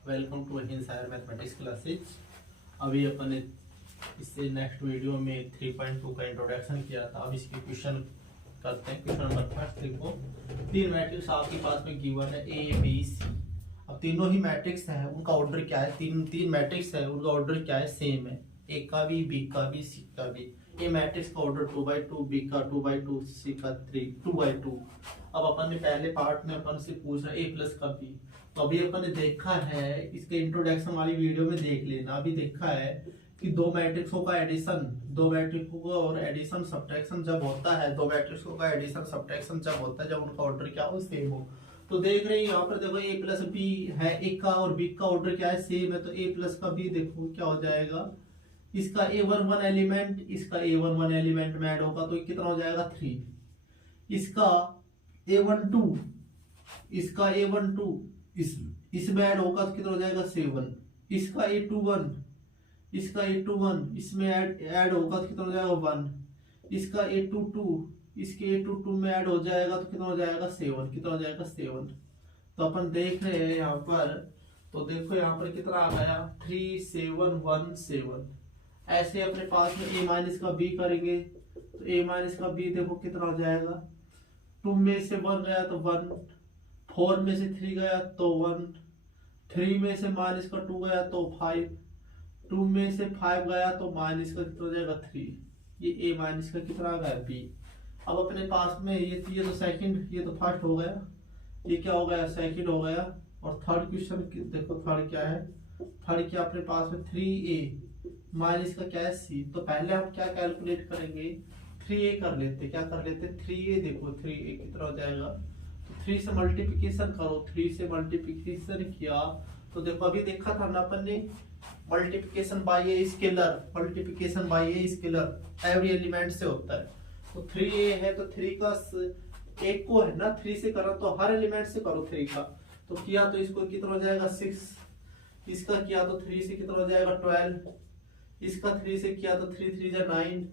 Welcome to हिंद सायर mathematics classes. अभी अपन ने इससे नेक्स्ट वीडियो में 3.2 का इंट्रोडक्शन किया था। अब इसके क्वेश्चन करते हैं। क्वेश्चन नंबर फर्स्ट देखो, तीन मैट्रिक्स आपके पास में गिवन है ए बी सी। अब तीनों ही मैट्रिक्स है, उनका ऑर्डर क्या है? तीन मैट्रिक्स है, उनका ऑर्डर क्या है? सेम है। ए का भी, बी का भी, सी का भी। ए मैट्रिक्स का ऑर्डर 2/2, बी का 2/2, सी का 2/2। अब अपन ने पहले पार्ट में अपन से पूछा ए प्लस का बी। तो अभी अपन ने देखा है, इसके इंट्रोडक्शन वाली वीडियो में देख लेना। अभी देखा है कि दो मैट्रिक्सों का एडिशन, दो मैट्रिक्सों का और एडिशन सब्ट्रैक्शन जब होता है, दो मैट्रिक्सों का एडिशन सब्ट्रैक्शन जब होता है, जब उनका ऑर्डर क्या हो? सेम हो। तो देख रहे हैं यहाँ पर, देखो ए प्लस बी है, ए का और बी का ऑर्डर क्या है? सेम है। तो ए प्लस का बी देखो क्या हो जाएगा, इसका A11 एलिमेंट, इसका A11 एलिमेंट में ऐड होगा तो कितना हो जाएगा? 3। इसका A12, इसका A12 इसमें ऐड होगा तो कितना हो जाएगा? 7। इसका A21, इसका A21 इसमें ऐड होगा तो कितना हो जाएगा? 1। इसका A22, इसके A22 में ऐड हो जाएगा तो कितना हो जाएगा? 7। कितना हो जाएगा? 7। तो अपन देख रहे हैं यहाँ पर, तो देखो यहाँ पर कितना आ गया? 3 7 1 7। ऐसे अपने पास में a माइनस का b करेंगे तो a माइनस का b देखो कितना हो जाएगा? 2 में से 1 गया तो 1, 4 में से 3 गया तो 1, 3 में से माइनस का 2 गया तो 5, 2 में से 5 गया तो माइनस का कितना हो जाएगा? 3। ये a माइनस का कितना आ गया? b। अब अपने पास में ये तो सेकंड, ये तो फर्स्ट हो गया, ये क्या हो गया? सेकंड हो गया। और थर्ड क्वेश्चन देखो, थर्ड क्या है? थर्ड क्या अपने पास में? 3a माइनस का क्या है? सी। तो पहले हम क्या कैलकुलेट करेंगे? 3a कर लेते, क्या कर लेते? 3a देखो, 3a कितना हो जाएगा? तो 3 से मल्टीप्लिकेशन करो, 3 से मल्टीप्लिकेशन किया तो देखो अभी देखा था ना अपन ने, multiplication bye a scalar, multiplication bye a scalar every element से होता है। तो 3a है तो 3 का एक को है ना 3 से करो तो हर एलिमेंट से करो 3 का। तो किया तो इसको कितना हो जाएगा? 6। इसका किया तो 3 से कितना हो जाएगा? 12। इसका 3 से किया तो 3 3 जा 9।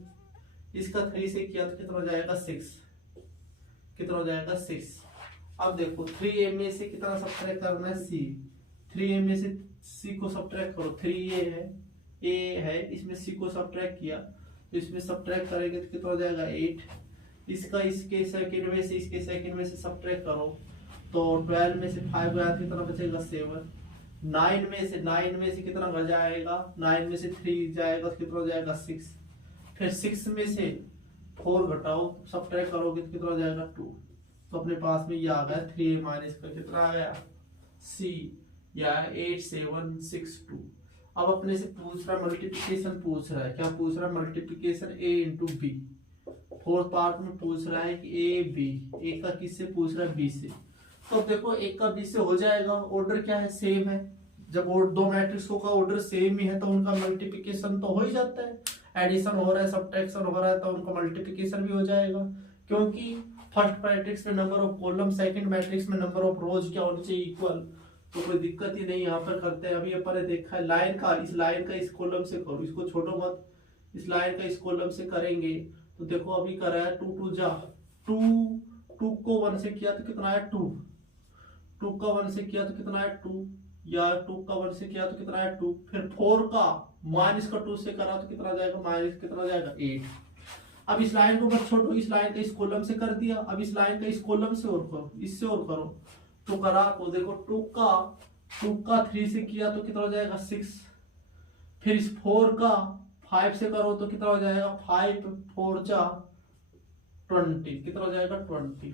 इसका 3 से किया तो कितना हो जाएगा? 6। कितना हो जाएगा? 6। अब देखो 3a में से कितना सब्ट्रैक्ट करना है? c। 3a में से c को सब्ट्रैक्ट करो, 3a है, a है, इसमें c को सब्ट्रैक्ट किया तो इसमें सब्ट्रैक्ट करेंगे तो कितना हो जाएगा? 8। इसका इसके सेकंड में से, इसके सेकंड में से सब्ट्रैक्ट करो तो 12 में से 5 गया तो कितना बचेगा? 7। 9 में से कितना बच जाएगा? 9 में से 3 जाएगा तो कितना हो जाएगा? 6। फिर 6 में से 4 घटाओ, सब्ट्रैक्ट करोगे तो कितना हो जाएगा? 2। तो अपने पास में ये आ गया 3a माइनस का कितना आ गया? c, या 8 7 6 2। अब अपने से पूछ रहा है मल्टीप्लिकेशन, पूछ रहा है क्या? पूछ रहा है multiplication a into B. Fourth part में पूछ रहा है कि a b, a का किससे पूछ रहा है? b से। तो देखो एक का बी से हो जाएगा, ऑर्डर क्या है? सेम है। जब दो मैट्रिक्सों का ऑर्डर सेम ही है तो उनका मल्टीप्लिकेशन तो हो ही जाता है। एडिशन हो रहा है, सब्ट्रैक्शन हो रहा है तो उनका मल्टीप्लिकेशन भी हो जाएगा, क्योंकि फर्स्ट मैट्रिक्स में number of column, second matrix में नंबर ऑफ रोज क्या होनी चाहिए? इक्वल। तो कोई दिक्कत ही नहीं यहाँ पर करते हैं। अभी अपन ने देखा है लाइन का, इस लाइन का इस कॉलम से करो, इसको छोड़ो मत, इस लाइन का इस कॉलम से करेंगे तो देखो अभी करा है 2 2 जा 2, 2 को 1 से किया तो कितना है? 2। 2 का 1 से किया तो कितना है? 2, या 2 का 1 से किया तो कितना है? 2। फिर 4 का माइनस का 2 से करा तो कितना जाएगा? माइनस कितना जाएगा? 8। अब इस लाइन को मत छोड़ो, इस लाइन का इस कॉलम से कर दिया, अब इस लाइन का इस कॉलम से और करो, इससे और करो तो करा तो देखो 2 का 3 से किया तो कितना हो जाएगा? 6। फिर इस 4 का 5 से करो तो कितना हो जाएगा? 5 4 जा 20। कितना हो जाएगा? 20।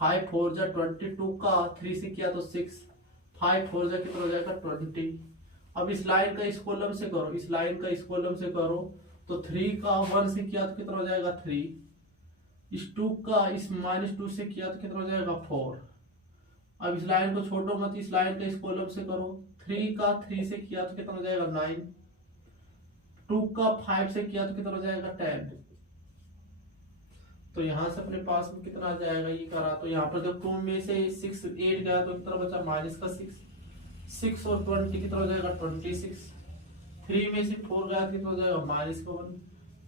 5 4 जा 20। 2 का 3 से किया तो 6, 5 4 जा कितना हो जाएगा? 20। अब इस लाइन का इस कॉलम से करो, इस लाइन का इस कॉलम से करो तो 3 का 1 से किया तो कितना हो जाएगा? 3। इस 2 का इस -2 से किया तो कितना हो जाएगा? 4। अब इस लाइन को छोड़ो मत, इस लाइन का इस कॉलम से करो, 3 का 3 से किया तो कितना हो जाएगा? 9। 2 का 5 से किया तो कितना हो जाएगा? 10। तो यहाँ से अपने पास में कितना आ जाएगा? ये करा तो यहाँ पर जब 2 में से 6 8 गया तो कितना बचा? माइनस का 6। 6 और 20 कितना हो जाएगा? 26। 3 में से 4 गया तो कितना हो जाएगा? माइनस का 1।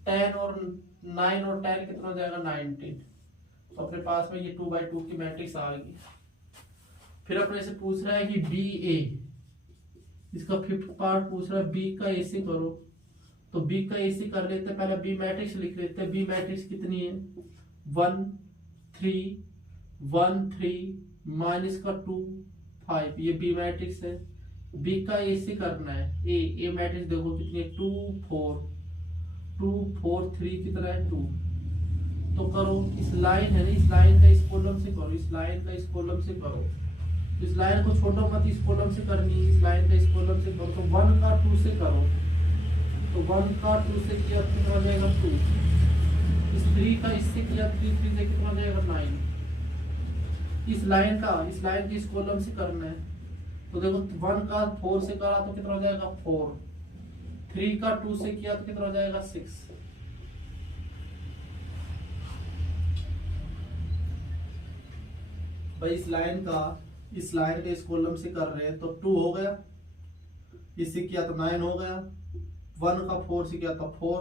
10 और 9 और 10 कितना हो जाएगा? 19। तो अपने पास में ये 2/2 की मैट्रिक्स आ गई। फिर अपने से पूछ रहा है कि बी ए, इसका फिफ्थ पार्ट पूछ रहा है बी का ए से करो। तो बी का ए से कर लेते हैं, पहले बी मैट्रिक्स लिख लेते हैं। बी मैट्रिक्स कितनी है 1 3 1 3 माइनस का 2 5, ये बी मैट्रिक्स है। बी का ए से करना है। ए मैट्रिक्स देखो कितनी है 2 4 2 4 3 कितना है 2। तो करो, इस लाइन है ना, इस लाइन का इस कॉलम से करो, इस लाइन का इस कॉलम से करो। इस लाइन को छोड़ो मत, इस कॉलम से करनी है, इस लाइन का इस कॉलम से करो। तो 1 का 2 से करो, तो 1 का 2 से किया तो कितना हो जाएगा 2। इस 3 का इससे किया 3 3 से कितना हो जाएगा 9। इस लाइन के इस कॉलम से करना है। तो देखो 1 का 4 से करा तो कितना हो जाएगा 4। 3 का 2 से किया तो कितना हो जाएगा 6। भाई इस लाइन के इस कॉलम से कर रहे हैं तो 2 हो गया, इससे किया तो 9 हो गया। 1 का 4 से किया तो 4,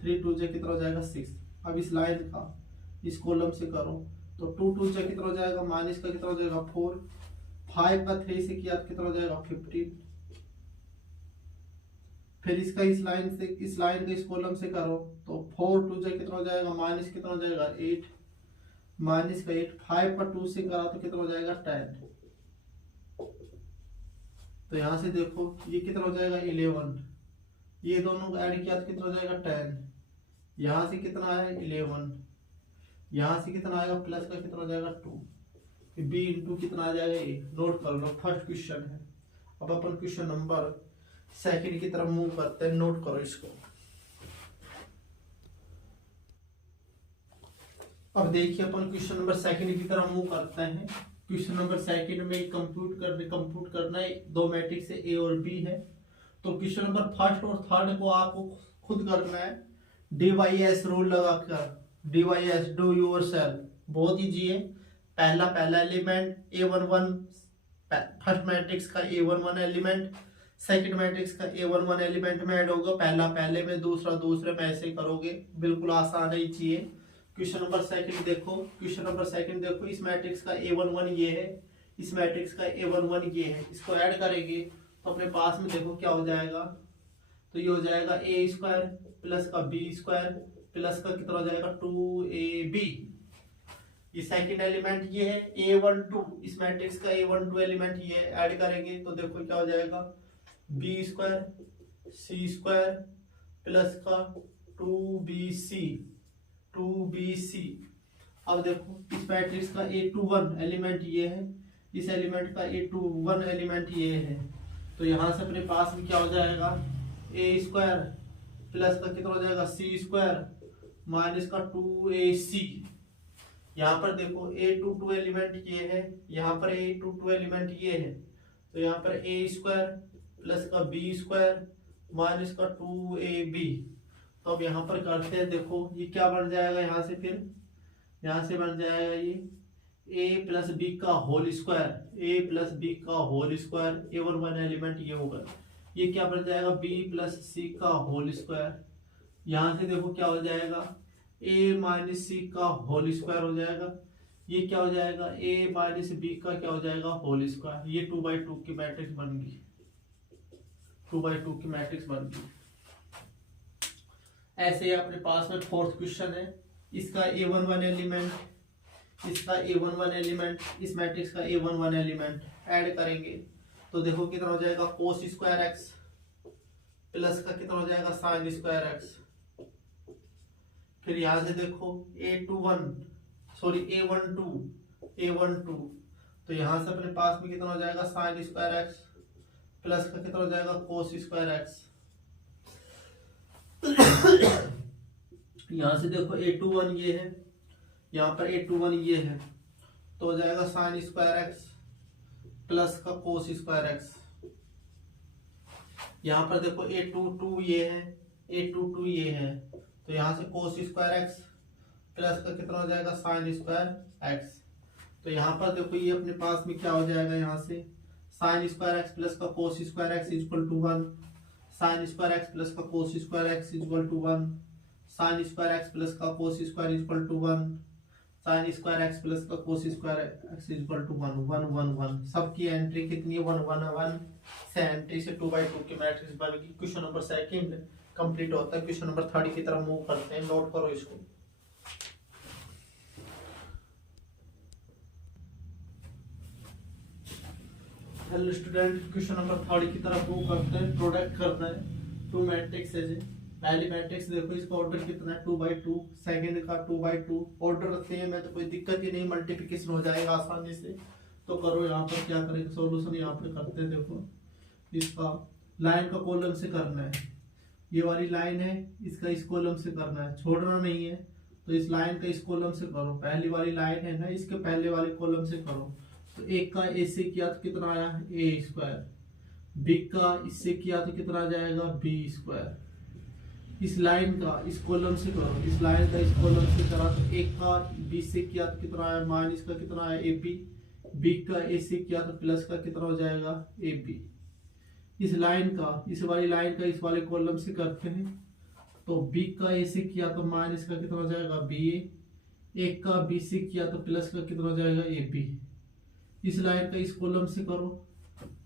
3 2 से कितना हो जाएगा 6। अब इस लाइन का इस कॉलम से करो तो 2 2 से कितना हो जाएगा माइनस का कितना हो जाएगा 4। 5 का 3 से किया तो कितना हो जाएगा 15। फिर इसका इस लाइन के इस कॉलम से करो तो 4 2 से कितना हो जाएगा माइनस कितना हो जाएगा 8, माइनस का 8। 5 का 2 से करा तो कितना हो जाएगा 10। तो यहां से देखो ये कितना हो जाएगा 11, ये दोनों को ऐड किया तो कितना हो जाएगा 10। यहां से कितना है 11, यहां से कितना आएगा प्लस का कितना हो जाएगा 2। बी इंटू कितना आ जाएगा 1। नोट कर लो, फर्स्ट क्वेश्चन है। अब अपन क्वेश्चन नंबर सेकंड की तरफ मूव करते हैं, नोट करो इसको। अब देखिए अपन क्वेश्चन नंबर सेकंड की तरफ मूव करते हैं। क्वेश्चन नंबर सेकंड में कंप्यूट करना है, दो मैट्रिक्स है ए और बी है। तो क्वेश्चन नंबर फर्स्ट और थर्ड को आपको खुद करना है DYS रूल लगाकर। DYS डू योरसेल्फ, बहुत इजी है। पहला एलिमेंट A11, फर्स्ट मैट्रिक्स का A11 एलिमेंट सेकंड मैट्रिक्स का A11 एलिमेंट में ऐड होगा। पहला पहले में, दूसरा दूसरे में, ऐसे करोगे। बिल्कुल आसान ही चाहिए। क्वेश्चन नंबर सेकंड देखो, इस मैट्रिक्स का A11 ये है, इस मैट्रिक्स का A11 ये है। इसको ऐड करेंगे तो अपने पास में देखो क्या हो जाएगा। तो ये हो जाएगा A² प्लस का B² प्लस का कितना हो जाएगा 2AB। ये सेकंड एलिमेंट ये है A12, इस मैट्रिक्स का A12 एलिमेंट ये ऐड करेंगे तो देखो क्या हो जाएगा B² C² प्लस का 2BC। अब देखो इस मैट्रिक्स का A21 एलिमेंट ये है, इस एलिमेंट का A21 एलिमेंट ये है। तो यहां से अपने पास में क्या हो जाएगा A² प्लस का कितना हो जाएगा C² माइनस का 2AC। यहाँ पर देखो A22 एलिमेंट ये है, यहाँ पर A22 एलिमेंट ये है। तो यहाँ पर A² प्लस का B² माइनस का 2AB। तो अब यहाँ पर करते हैं, देखो ये क्या बन जाएगा यहाँ से, फिर यहाँ से बन जाएगा ये A प्लस बी का होल स्क्वायर, A11 एलिमेंट ये होगा। ये क्या बन जाएगा B प्लस सी का होल स्क्वायर। यहाँ से देखो क्या हो जाएगा A माइनस सी का होल स्क्वायर हो जाएगा। ये क्या हो जाएगा A माइनस बी का क्या हो जाएगा होल स्क्वायर। ये 2/2 की मैट्रिक्स बन गई, 2/2 की मैट्रिक्स बन गई। ऐसे ही अपने पास में फोर्थ क्वेश्चन है। इसका A11 एलिमेंट, इस मैट्रिक्स का A11 एलिमेंट ऐड करेंगे तो देखो कितना हो जाएगा cos² x प्लस का कितना हो जाएगा sin² x। फिर यहां से देखो A12 तो यहां से अपने पास में कितना हो जाएगा sin² x प्लस का कितना हो जाएगा cos² x। यहां से देखो A21 ये है, यहाँ पर A21 ये है, तो हो जाएगा sin² x प्लस का cos² x। यहाँ पर देखो A22 ये है, तो यहाँ से cos² x प्लस का कितना हो जाएगा sin² x। तो यहाँ पर देखो ये अपने पास में क्या हो जाएगा, यहाँ से sin² x प्लस का cos² x equal to 1, sin² x plus का cos² x equal to 1, sin² x plus का cos² equal to 1, sine square x plus का cos square x equal to 1 1 1 1। सबकी एंट्री कितनी है 1 1 1 से एंट्री से 2/2 की मैट्रिक्स बनेगी। क्वेश्चन नंबर सेकंड कंप्लीट होता है। क्वेश्चन नंबर थर्ड की तरफ मूव करते हैं, नोट करो इसको। Hello student, question number third की तरफ मूव करते हैं। प्रोडक्ट करना है टू मैट्रिक्स है। पहली मैट्रिक्स देखो, इसका ऑर्डर कितना है 2/2, सेकंड का 2/2। ऑर्डर सेम है तो कोई दिक्कत ही नहीं, मल्टीप्लिकेशन हो जाएगा आसानी से। तो करो यहाँ पर क्या करेंगे, सॉल्यूशन यहाँ पर करते हैं। देखो इसका लाइन का कॉलम से करना है, ये वाली लाइन है, इसका इस कॉलम से करना है, छोड़ना नहीं है। तो इस लाइन का इस कॉलम से करो, पहली वाली लाइन है ना, इसके पहले वाले कॉलम से करो। तो एक का ए से किया तो कितना आया ए स्क्वायर, बी का इससे किया तो कितना आ जाएगा बी स्क्वायर। इस लाइन का इस कॉलम से करो, इस लाइन का इस कॉलम से करा तो एक का बी से किया तो कितना आया माइनस का कितना आया ए बी का ए से किया तो प्लस का कितना हो जाएगा ए बी। इस लाइन का इस वाली लाइन का इस वाले कॉलम से करते हैं, तो बी का ए से किया तो माइनस का कितना हो जाएगा बी ए, एक का बी से किया तो प्लस का कितना हो जाएगा ए बी। इस लाइन का इस कॉलम से करो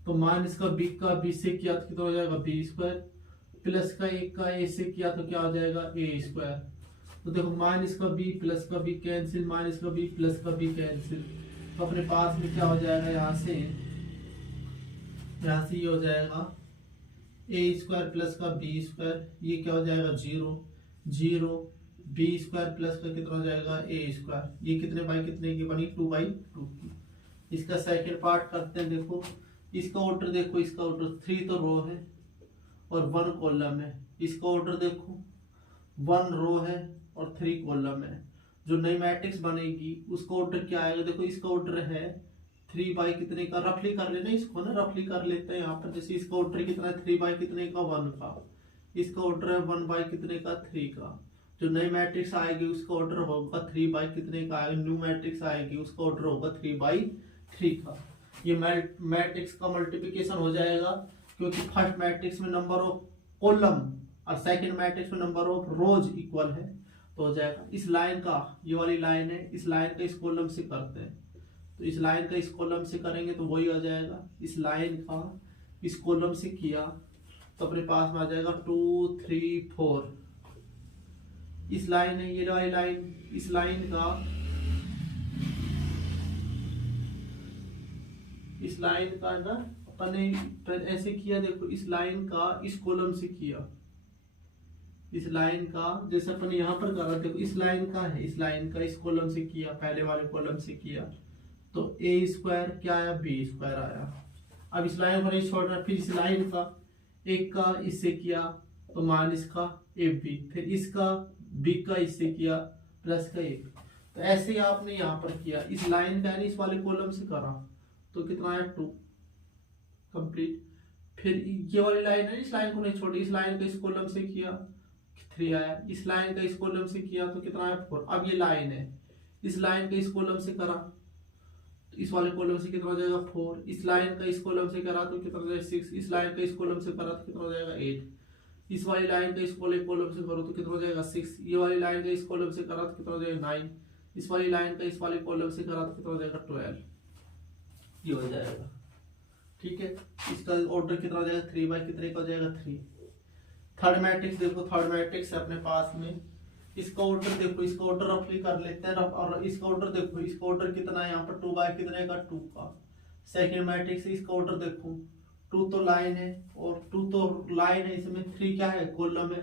तो माइनस का बी से किया तो कितना हो जाएगा बी स्क्वायर, प्लस का एक का ए से किया तो क्या हो जाएगा ए स्क्वायर। तो देखो माइनस का बी प्लस का बी कैंसिल, माइनस का बी प्लस का बी कैंसिल। तो अपने पास में क्या हो जाएगा, यहाँ से ये हो जाएगा ए स्क्वायर प्लस का बी स्क्वायर, ये क्या हो जाएगा 0 0, बी स्क्वायर प्लस का कितना हो जाएगा ए स्क्वायर। ये कितने बाई कितने की बनी 2/2 की। इसका सेकंड पार्ट करते हैं। देखो इसका ऑर्डर देखो, इसका ऑर्डर 3 तो रो है और 1 कॉलम है। इसका ऑर्डर देखो 1 रो है और 3 कॉलम है। जो नई मैट्रिक्स बनेगी उसका ऑर्डर क्या आएगा, देखो इसका ऑर्डर है 3 बाई कितने का, रफली कर लेना इसको ना, रफली कर लेते हैं यहाँ पर। जैसे इसका ऑर्डर कितना है 3 बाई कितने का 1 का, इसका ऑर्डर है 1 बाई कितने का 3 का। जो नई मैट्रिक्स आएगी उसका ऑर्डर होगा 3 बाई कितने का आएगा, न्यू मैट्रिक्स आएगी उसका ऑर्डर होगा 3/3 का। ये मैट्रिक्स का मल्टीप्लिकेशन हो जाएगा, क्योंकि फर्स्ट मैट्रिक्स में नंबर ऑफ कॉलम और सेकंड मैट्रिक्स में नंबर ऑफ रोज इक्वल है, तो हो जाएगा। इस लाइन का ये वाली लाइन है, इस लाइन का इस कॉलम से करते हैं, तो इस लाइन का इस कॉलम से करेंगे तो वही हो जाएगा। इस लाइन का इस कॉलम से किया तो अपने पास में आ जाएगा 2 3 4। इस लाइन है ये वाली लाइन, इस लाइन का ना अपने ऐसे किया। देखो इस लाइन का इस कॉलम से किया, इस लाइन का जैसे अपन यहाँ पर करा, देखो इस लाइन का है, इस लाइन का इस कॉलम से किया, पहले वाले कॉलम से किया तो ए स्क्वायर क्या आया बी स्क्वायर आया। अब इस लाइन को नहीं छोड़ना, फिर इस लाइन का एक का इससे किया तो माइनस का ए बी, फिर इसका बी का इससे किया प्लस का एक। तो ऐसे ही आपने यहाँ पर किया, इस लाइन का इस वाले कॉलम से करा तो कितना आया 2 कंप्लीट। फिर ये वाली लाइन है, इस लाइन को नहीं छोड़ी, इस लाइन का इस कॉलम से किया 3 आया, इस लाइन का इस कॉलम से किया तो कितना आया 4। अब ये लाइन है, इस लाइन का इस कॉलम से करा तो इस वाले कॉलम से कितना हो जाएगा 4, इस लाइन का इस कॉलम से करा तो कितना हो जाएगा 6, इस लाइन का इस कॉलम से करा तो कितना हो जाएगा 8, इस वाली लाइन का इस कॉलम से करो तो कितना हो जाएगा 6, ये वाली लाइन का इस कॉलम से करा तो कितना हो जाएगा 9, इस वाली लाइन का इस वाले कॉलम से करा तो कितना हो जाएगा 12, ये हो जाएगा। ठीक है, इसका ऑर्डर कितना हो जाएगा 3 बाई कितने का हो जाएगा 3। थर्ड मैट्रिक्स देखो, थर्ड मैट्रिक्स है अपने पास में, इसका ऑर्डर देखो, इसका ऑर्डर रफली कर लेते हैं और इसका ऑर्डर देखो, इसका ऑर्डर कितना है यहाँ पर 2 बाई कितने का 2 का। सेकंड मैट्रिक्स इसका ऑर्डर देखो 2 तो लाइन है और 2 तो लाइन है, इसमें 3 क्या है कॉलम है,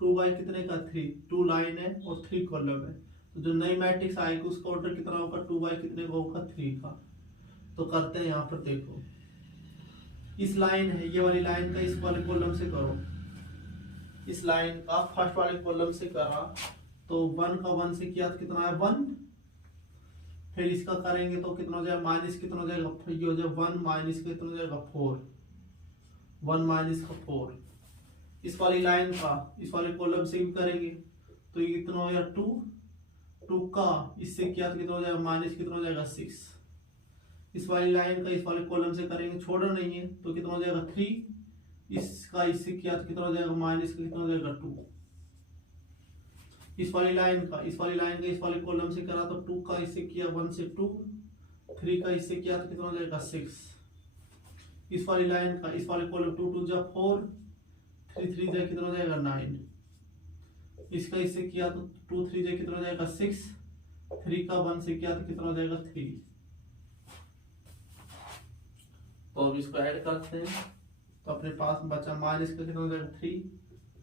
2 बाई कितने का 3, 2 लाइन है और 3 कॉलम है। तो जो नई मैट्रिक्स आएगी उसका ऑर्डर कितना होगा 2 बाई कितने का होगा 3 का। तो करते हैं यहाँ पर देखो, इस लाइन है ये वाली लाइन का इस वाले कॉलम से करो, इस लाइन का फर्स्ट वाले कॉलम से करा तो 1 का 1 से किया तो कितना है 1, फिर इसका करेंगे तो कितना हो जाएगा माइनस कितना हो जाएगा, ये हो जाएगा 1 माइनस कितना हो जाएगा 4, 1 माइनस का 4। इस वाली लाइन का इस वाले कॉलम से भी करेंगे तो ये कितना हो जाएगा 2 का इससे किया तो कितना हो जाएगा माइनस कितना हो जाएगा 6। इस वाली लाइन का इस वाले कॉलम से करेंगे, छोड़ना नहीं है, तो कितना हो जाएगा 3, इसका इससे किया तो कितना हो जाएगा माइनस का कितना हो जाएगा 2। इस वाली लाइन का इस वाले कॉलम से करा तो 2 का इससे किया 1 से 2, 3 का इससे किया तो कितना हो जाएगा 6। इस वाली लाइन का इस वाले कॉलम 2 2 जा 4, 3 3 जा कितना हो जाएगा 9। इसका इससे किया तो 2 3 जा कितना हो जाएगा 6, 3 का 1 से किया तो कितना हो जाएगा 3। तो अब इसको ऐड करते हैं तो अपने पास बचा माइनस का कितना हो जाएगा 3,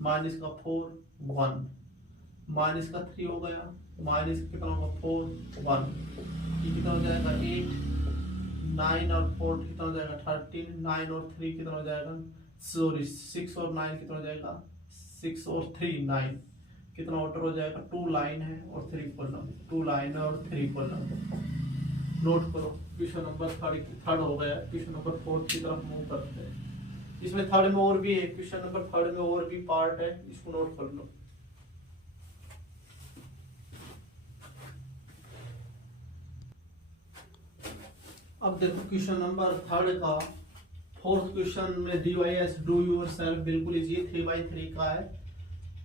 माइनस का 4 1, माइनस का 3 हो गया, माइनस का कितना होगा 4 1, ये कितना हो जाएगा 8, 9 और 4 कितना हो जाएगा 13, 9 और 3 कितना हो जाएगा, सॉरी 6 और 9 कितना हो जाएगा 6 और 3 9, कितना ऑर्डर हो जाएगा 2 लाइन है और 3 कॉलम, 2 लाइन है और 3 कॉलम। नोट करो क्वेश्चन नंबर थर्ड हो गया। क्वेश्चन नंबर 4 की तरफ मूव करते हैं। इसमें थर्ड में और भी है, क्वेश्चन नंबर थर्ड में और भी पार्ट है, इसको नोट कर लो। अब देखो क्वेश्चन नंबर थर्ड का फोर्थ क्वेश्चन में DYS डू यूर सेल्फ बिल्कुल इजी 3/3 का है।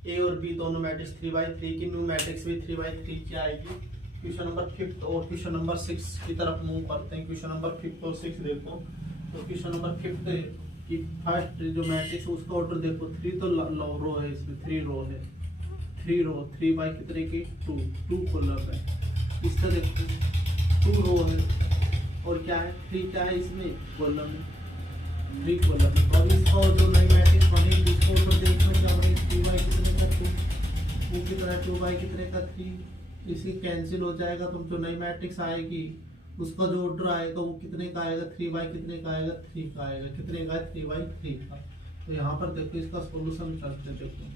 ए और बी दोनों मैट्रिक्स 3/3 की, न्यू मैट्रिक्स भी 3/3 की आएगी। क्वेश्चन नंबर 5 और क्वेश्चन नंबर 6 की तरफ मूव करते हैं। क्वेश्चन नंबर 5 और 6 देखो तो क्वेश्चन नंबर 5 की फर्स्ट जो मैट्रिक्स है उसका ऑर्डर देखो 3 तो रो है, इसमें 3 रो है, 3 रो 3 बाई कितने की 2 कॉलम है। इसका देखो 2 रो है और क्या है 3 क्या है इसमें कॉलम है, 3 कॉलम। और इसका जो नई मैट्रिक्स बनेगी इसको ऑर्डर देखो क्या बनेगी 3 बाई कितने का 2, वो कितना है 2 बाई कितने का 3, इसी कैंसिल हो जाएगा। तो जो नई मैट्रिक्स आएगी उसका जो ऑर्डर आएगा वो कितने का आएगा 3 बाई कितने का आएगा 3 का आएगा, कितने का है 3/3 का। तो यहाँ पर देखो इसका सॉल्यूशन करते देखो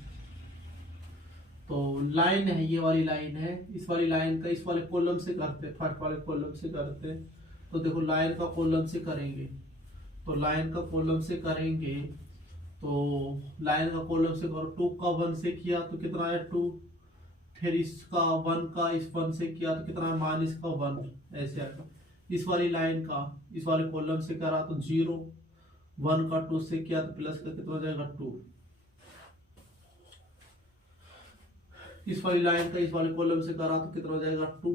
तो लाइन है, ये वाली लाइन है, इस वाली लाइन का इस वाले कॉलम से करते, फर्स्ट वाले कॉलम से करते। तो देखो लाइन का कॉलम से करेंगे तो लाइन का कॉलम से करेंगे तो लाइन का कॉलम से करो 2 का 1 से किया तो कितना है 2, फिर इसका 1 का इस 1 से किया तो कितना है माइनस का 1, ऐसे आएगा। इस वाली लाइन का इस वाले कॉलम से करा तो 0, 1 का 2 से किया तो प्लस का कितना हो जाएगा 2। इस वाली लाइन का इस वाले कॉलम से करा तो कितना हो जाएगा 2,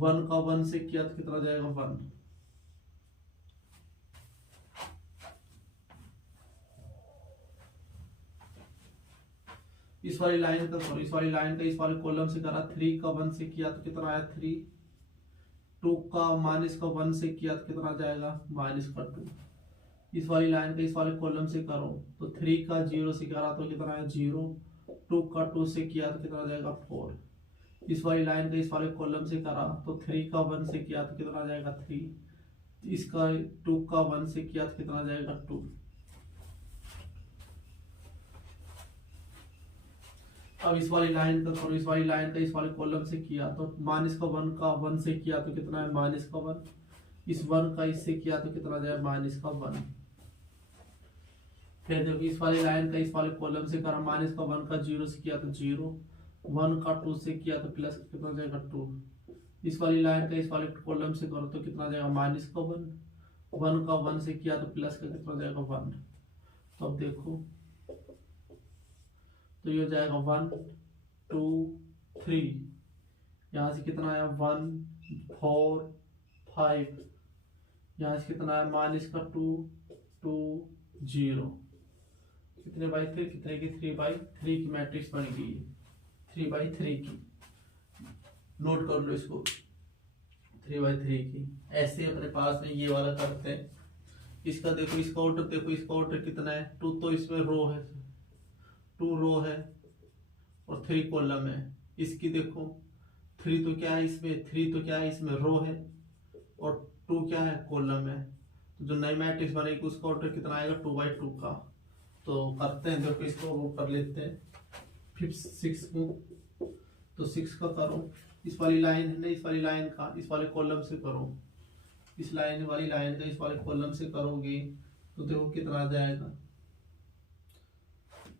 1 का 1 से किया तो कितना हो जाएगा 1। इस वाली लाइन का इस वाले कॉलम से करा 3 का 1 से किया तो कितना आया 3, 2 का माइनस का 1 से किया तो कितना आ जाएगा माइनस का 2। इस वाली लाइन का इस वाले कॉलम से करो तो 3 का 0 से करा तो कितना आया 0, 2 का 2 से किया तो कितना आ जाएगा 4। इस वाली लाइन का इस वाले कॉलम से करा तो 3 का 1 से किया तो कितना आ जाएगा 3, इसका 2 का 1 से किया तो कितना आ जाएगा 2। अब इस वाली लाइन का करो इस वाली लाइन का इस वाले कॉलम से किया तो माइनस का 1 का 1 से किया तो कितना है माइनस का 1, इस 1 का इससे किया तो कितना जाए माइनस का 1। फिर देखो इस वाली लाइन का इस वाले कॉलम से करा माइनस का 1 का 0 से किया तो 0, 1 का 2 से किया तो प्लस कितना जाएगा 2। इस वाली लाइन का इस वाले कॉलम से करो तो कितना जाएगा माइनस का 1, 1 का 1 से किया तो प्लस का कितना जाएगा 1। तो अब देखो तो ये हो जाएगा 1 2 3, यहाँ से कितना आया 1 4 5, यहाँ से कितना आया माइनस का 2 2 0, कितने बाई 3 कितने की 3/3 की मैट्रिक्स बन गई है 3/3 की। नोट कर लो इसको 3/3 की। ऐसे अपने पास में ये वाला करते हैं। इसका देखो इसका ऑर्डर कितना है 2, तो इसमें रो है 2 रो है और 3 कॉलम है। इसकी देखो 3 तो क्या है इसमें रो है और 2 क्या है कॉलम है। तो जो नई मैट्रिक्स बनेगी उसका ऑर्डर कितना आएगा 2/2 का। तो करते हैं देखो इसको वो कर लेते हैं 6 को। तो 6 का करो इस वाली लाइन है ना इस वाली लाइन का इस वाले कॉलम से करो, इस लाइन वाली लाइन का इस वाले कॉलम से करोगे तो देखो कितना आ जाएगा।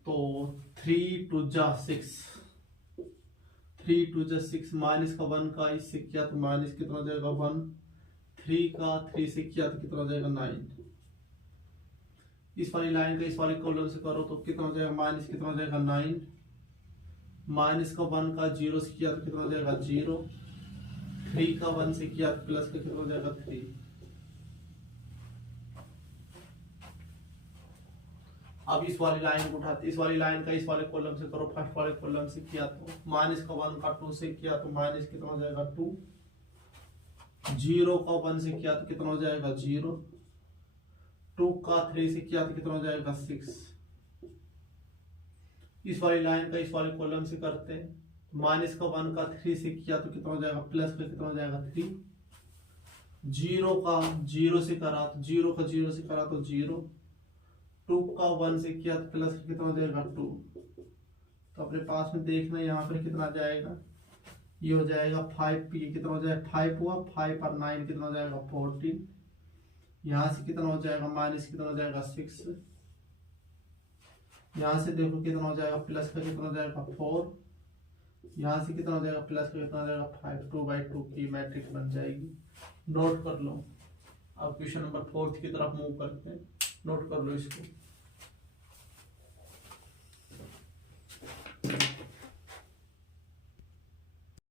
तो 3 2 जा 6, 3 2 जा 6, माइनस का 1 का इससे किया तो माइनस कितना हो जाएगा 1, 3 का 3 से किया तो कितना हो जाएगा 9। इस वाली लाइन का इस वाले कॉलम से करो तो कितना हो जाएगा माइनस कितना हो जाएगा 9, माइनस का 1 का 0 से किया तो कितना हो जाएगा 0, 3 का 1 से किया तो प्लस का कितना हो जाएगा 3। अब इस वाली लाइन को उठाते, इस वाली लाइन का इस वाले कॉलम से करो, फर्स्ट वाले कॉलम से किया तो माइनस का 1 का 2 से किया तो माइनस कितना हो जाएगा 2, 0 का 1 से किया तो कितना हो जाएगा 0, 2 का 3 से किया तो कितना हो जाएगा 6। इस वाली लाइन का इस वाले कॉलम से करते हैं, माइनस का 1 का 3 से किया तो कितना हो जाएगा प्लस का कितना हो जाएगा 3, 0 का 0 से करा तो 0 का 0 से करा तो 0, 2 का 1 से किया तो प्लस कितना हो जाएगा 2। तो अपने पास में देखना यहाँ पर कितना जाएगा, ये हो जाएगा 5, ये कितना हो जाएगा 5 हुआ, 5 और 9 कितना हो जाएगा 14। यहाँ से कितना हो जाएगा माइनस कितना हो जाएगा 6, यहाँ से देखो कितना हो जाएगा प्लस का कितना हो जाएगा 4, यहाँ से कितना हो जाएगा प्लस का कितना हो जाएगा 5, 2/2 की मैट्रिक्स बन जाएगी। नोट कर लो। अब क्वेश्चन नंबर 4 की तरफ मूव करते हैं, नोट कर लो इसको।